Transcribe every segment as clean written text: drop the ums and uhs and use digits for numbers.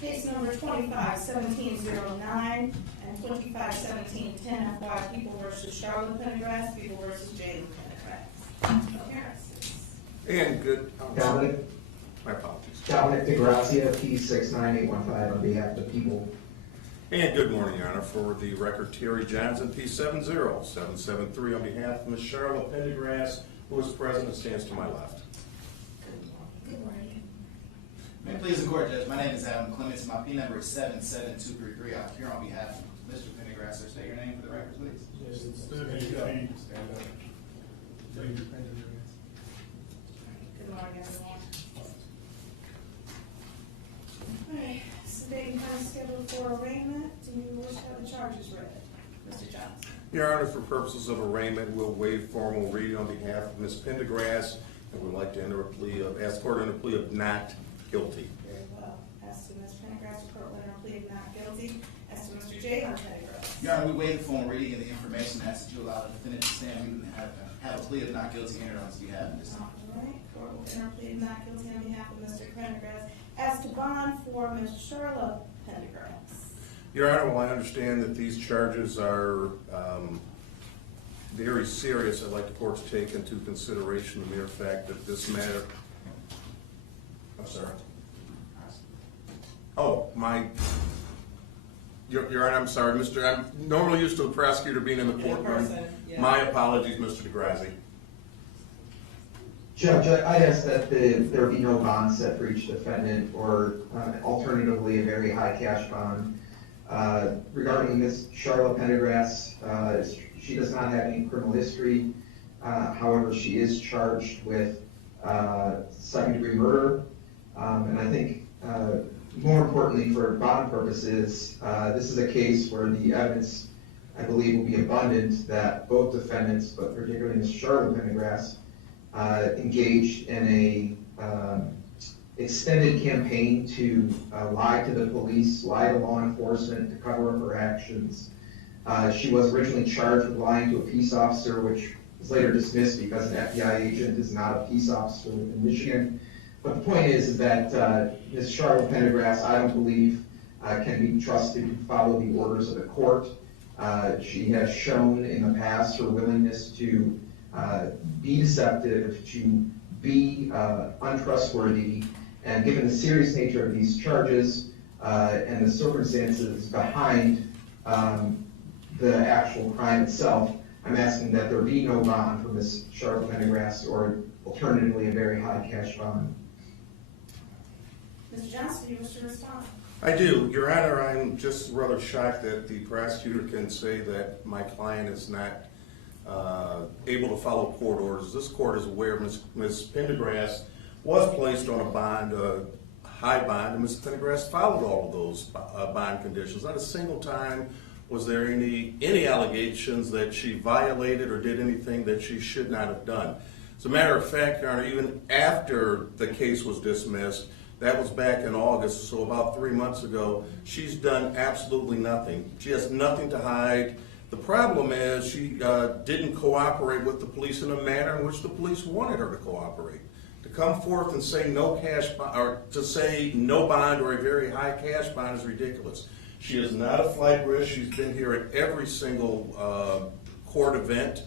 Case number 25-1709 and 25-1710 FY People versus Charlotte Pendergrass, People versus Jalen Pendergrass. And good, Dominic, my apologies. Dominic DeGrazia, P69815 on behalf of the people. And good morning, Your Honor. For the record, Terry Johnson, P70773 on behalf of Ms. Charlotte Pendergrass, who is present and stands to my left. Good morning. May it please the court, Judge. My name is Adam Clements. My P number is 77233. I'm here on behalf of Mr. Pendergrass. Sir, state your name for the record, please. Yes, it's Stand up. Good morning, everyone. All right, so date and time scheduled for arraignment. Do you wish to have the charges read? Mr. Johnson. Your Honor, for purposes of arraignment, we'll waive formal reading on behalf of Ms. Pendergrass, and would like to enter a plea of, ask court to enter a plea of not guilty. Very well. As to Ms. Pendergrass, the court will enter a plea of not guilty. As to Mr. Jalen Pendergrass. Your Honor, we waive the formal reading of the information as that you allow the defendant to stand. We can have a plea of not guilty entered on his behalf in this time. All right, court will enter a plea of not guilty on behalf of Mr. Pendergrass. As to bond for Ms. Charlotte Pendergrass. Your Honor, while I understand that these charges are very serious, I'd like the court to take into consideration the mere fact that this matter... I'm sorry. Oh, Your Honor, I'm sorry, I'm normally used to a prosecutor being in the courtroom. Yeah. My apologies, Mr. DeGrazzi. Judge, I'd ask that there be no bond set for each defendant, or alternatively, a very high cash bond. Regarding Ms. Charlotte Pendergrass, she does not have any criminal history. However, she is charged with second-degree murder. And I think, more importantly for bond purposes, this is a case where the evidence, I believe, will be abundant that both defendants, but particularly Ms. Charlotte Pendergrass, engaged in a extended campaign to lie to the police, lie to law enforcement to cover up her actions. She was originally charged with lying to a peace officer, which was later dismissed because an FBI agent is not a peace officer in Michigan. But the point is that Ms. Charlotte Pendergrass, I don't believe, can be trusted to follow the orders of the court. She has shown in the past her willingness to be deceptive, to be untrustworthy, and given the serious nature of these charges and the circumstances behind the actual crime itself, I'm asking that there be no bond for Ms. Charlotte Pendergrass, or alternatively a very high cash bond. Mr. Johnson, do you wish to respond? I do. Your Honor, I'm just rather shocked that the prosecutor can say that my client is not able to follow court orders. This court is aware Ms. Pendergrass was placed on a bond, a high bond, and Ms. Pendergrass followed all of those bond conditions. Not a single time was there any allegations that she violated or did anything that she should not have done. As a matter of fact, Your Honor, even after the case was dismissed, that was back in August, so about 3 months ago, she's done absolutely nothing. She has nothing to hide. The problem is she didn't cooperate with the police in a manner in which the police wanted her to cooperate. To come forth and say no cash bond, or to say no bond or a very high cash bond is ridiculous. She is not a flight risk. She's been here at every single court event,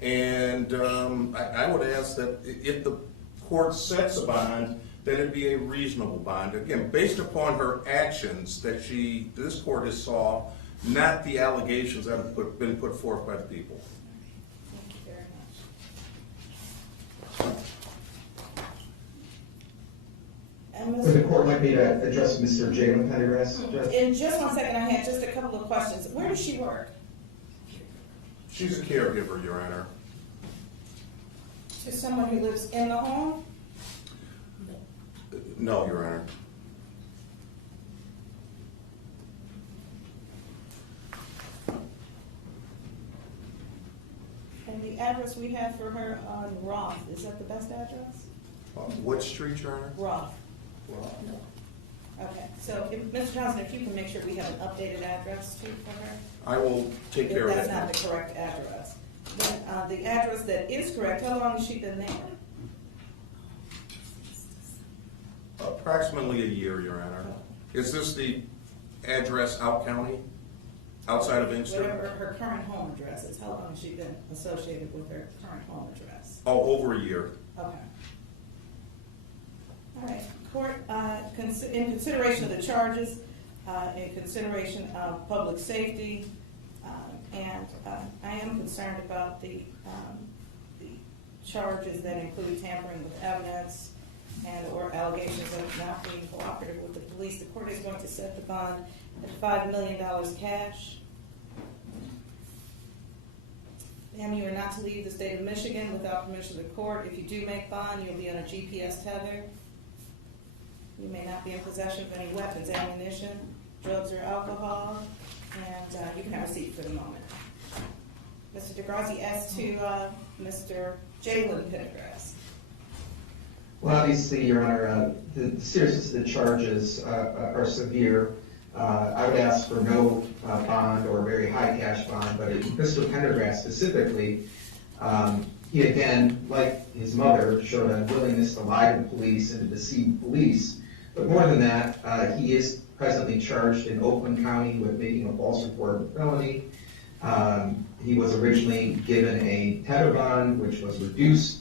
and I would ask that if the court sets a bond, that it be a reasonable bond. Again, based upon her actions that this court has saw, not the allegations that have been put forth by the people. Thank you very much. And Would the court like me to address Mr. Jalen Pendergrass? Judge? in just 1 second, I had just a couple of questions. Where does she work? She's a caregiver, Your Honor. Is someone who lives in the home? No, Your Honor. And the address we have for her on Roth, is that the best address? What street, Your Honor? Roth. Okay, so Mr. Johnson, if you can make sure we have an updated address too for her? I will take care of If that's that. not the correct address. Then the address that is correct, how long has she been there? Approximately a year, Your Honor. Is this the address out county, outside of Inkster? Whatever her current home address is, how long has she been associated with her current home address? Oh, over a year. Okay. All right, court, in consideration of the charges, in consideration of public safety, and I am concerned about the charges that include tampering with evidence and or allegations of not being cooperative with the police. The court is going to set the bond at $5 million cash. Ma'am, you are not to leave the state of Michigan without permission of the court. If you do make bond, you'll be on a GPS tether. You may not be in possession of any weapons, ammunition, drugs, or alcohol, and you can have a seat for the moment. Mr. DeGrazzi, as to Mr. Jalen Pendergrass. Well, obviously, Your Honor, the seriousness of the charges are severe. I would ask for no bond or very high cash bond, but Mr. Pendergrass specifically, he again, like his mother, showed a willingness to lie to the police and to deceive police. But more than that, he is presently charged in Oakland County with making a false report of a felony. He was originally given a tether bond, which was reduced.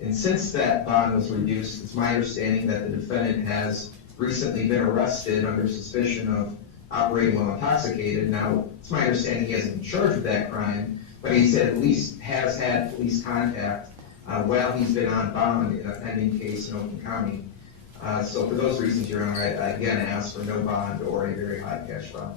And since that bond was reduced, it's my understanding that the defendant has recently been arrested under suspicion of operating while intoxicated. Now, it's my understanding he hasn't been charged with that crime, but he said at least has had police contact while he's been on bond in a pending case in Oakland County. So for those reasons, Your Honor, I again ask for no bond or a very high cash bond.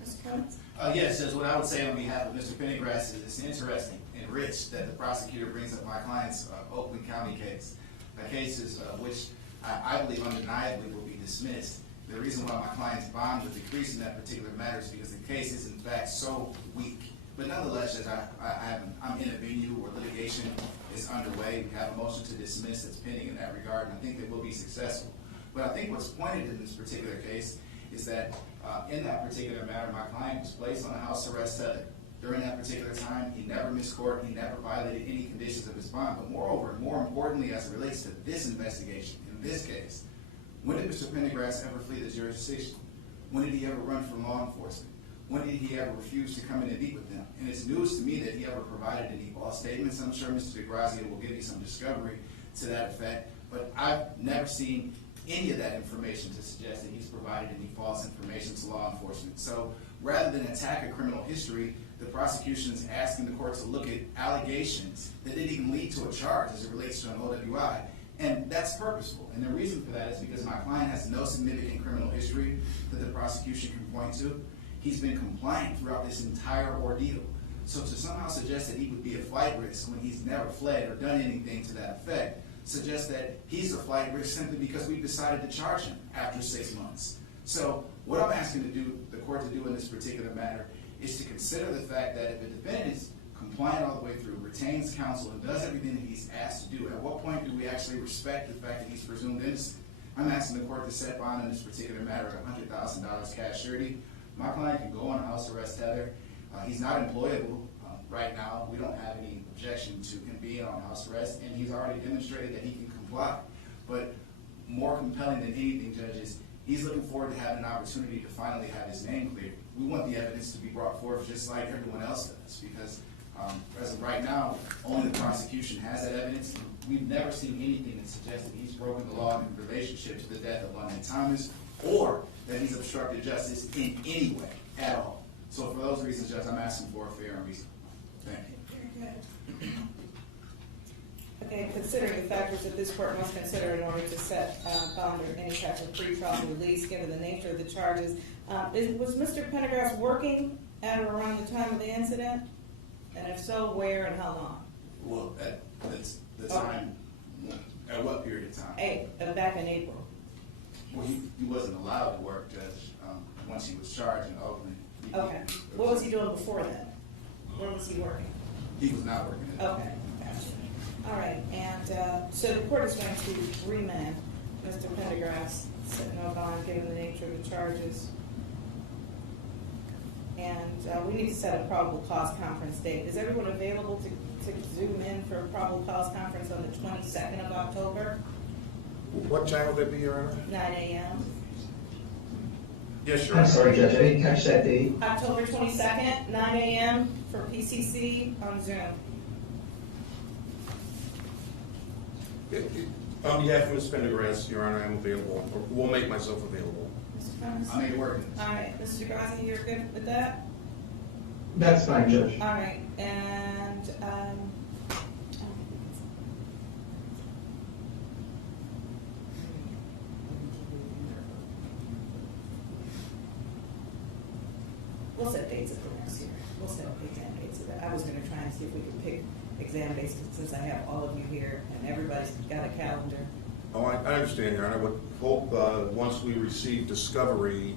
Mr. Clements? Yes, Judge, what I would say on behalf of Mr. Pendergrass is it's interesting and rich that the prosecutor brings up my client's Oakland County case. A case is which I believe undeniably will be dismissed. The reason why my client's bond would decrease in that particular matter is because the case is in fact so weak. But nonetheless, Judge, I'm in a venue where litigation is underway. We have a motion to dismiss that's pending in that regard, and I think that we'll be successful. But I think what's pointed in this particular case is that in that particular matter, my client was placed on a house arrest tether. During that particular time, he never missed court, he never violated any conditions of his bond. But moreover, more importantly, as it relates to this investigation, in this case, when did Mr. Pendergrass ever flee the jurisdiction? When did he ever run from law enforcement? When did he ever refuse to come in and meet with them? And it's news to me that he ever provided any false statements. I'm sure Mr. DeGrazia will give you some discovery to that effect. But I've never seen any of that information to suggest that he's provided any false information to law enforcement. So rather than attack a criminal history, the prosecution is asking the court to look at allegations that didn't even lead to a charge as it relates to an OWI. And that's purposeful. And the reason for that is because my client has no significant criminal history that the prosecution can point to. He's been compliant throughout this entire ordeal. So to somehow suggest that he would be a flight risk when he's never fled or done anything to that effect suggests that he's a flight risk simply because we've decided to charge him after 6 months. So what I'm asking the court to do in this particular matter is to consider the fact that if a defendant is compliant all the way through, retains counsel, and does everything that he's asked to do, at what point do we actually respect the fact that he's presumed innocent? I'm asking the court to set bond in this particular matter at $100,000 cash surety. My client can go on a house arrest tether. He's not employable right now. We don't have any objection to him being on house arrest, and he's already demonstrated that he can comply. But more compelling than anything, judges, he's looking forward to having an opportunity to finally have his name cleared. We want the evidence to be brought forth just like everyone else does, because as of right now, only the prosecution has that evidence. We've never seen anything that suggests that he's broken the law in relationship to the death of London Thomas, or that he's obstructed justice in any way at all. So for those reasons, Judge, I'm asking for a fair and reasonable. Thank you. Very good. Okay, considering the factors that this court must consider in order to set bond or any type of pretrial release, given the nature of the charges, was Mr. Pendergrass working at or around the time of the incident? And if so, where and how long? Well, at the time, at what period of time? Back in April. Well, he wasn't allowed to work, Judge, once he was charged in Oakland. Okay. What was he doing before then? Where was he working? He was not working. Okay, gotcha. All right, and so the court is going to remand Mr. Pendergrass, set no bond given the nature of the charges. And we need to set a probable cause conference date. Is everyone available to zoom in for a probable cause conference on the 22nd of October? What time will that be, Your Honor? 9 a.m. Yes, Your I'm Honor. sorry, Judge, I didn't catch that date. October 22nd, 9 a.m. for PCC on Zoom. On behalf of Ms. Pendergrass, Your Honor, I'm available, or will make myself available. Mr. Clemens? I made it work. All right, Mr. Degrassi, you're good with that? That's fine, Judge. All right, and, we'll set dates at the next year. We'll set exam dates of that. I was gonna try and see if we could pick exam dates since I have all of you here and everybody's got a calendar. Oh, I understand, Your Honor. I would hope, once we receive discovery,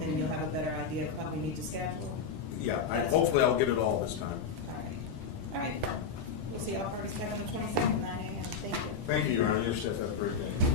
Then you'll have a better idea of how we need to schedule. yeah, hopefully I'll get it all this time. All right. All right. We'll see all parties back on the 22nd, 9 a.m. Thank you. Thank you, Your Honor. Your staff have a great day.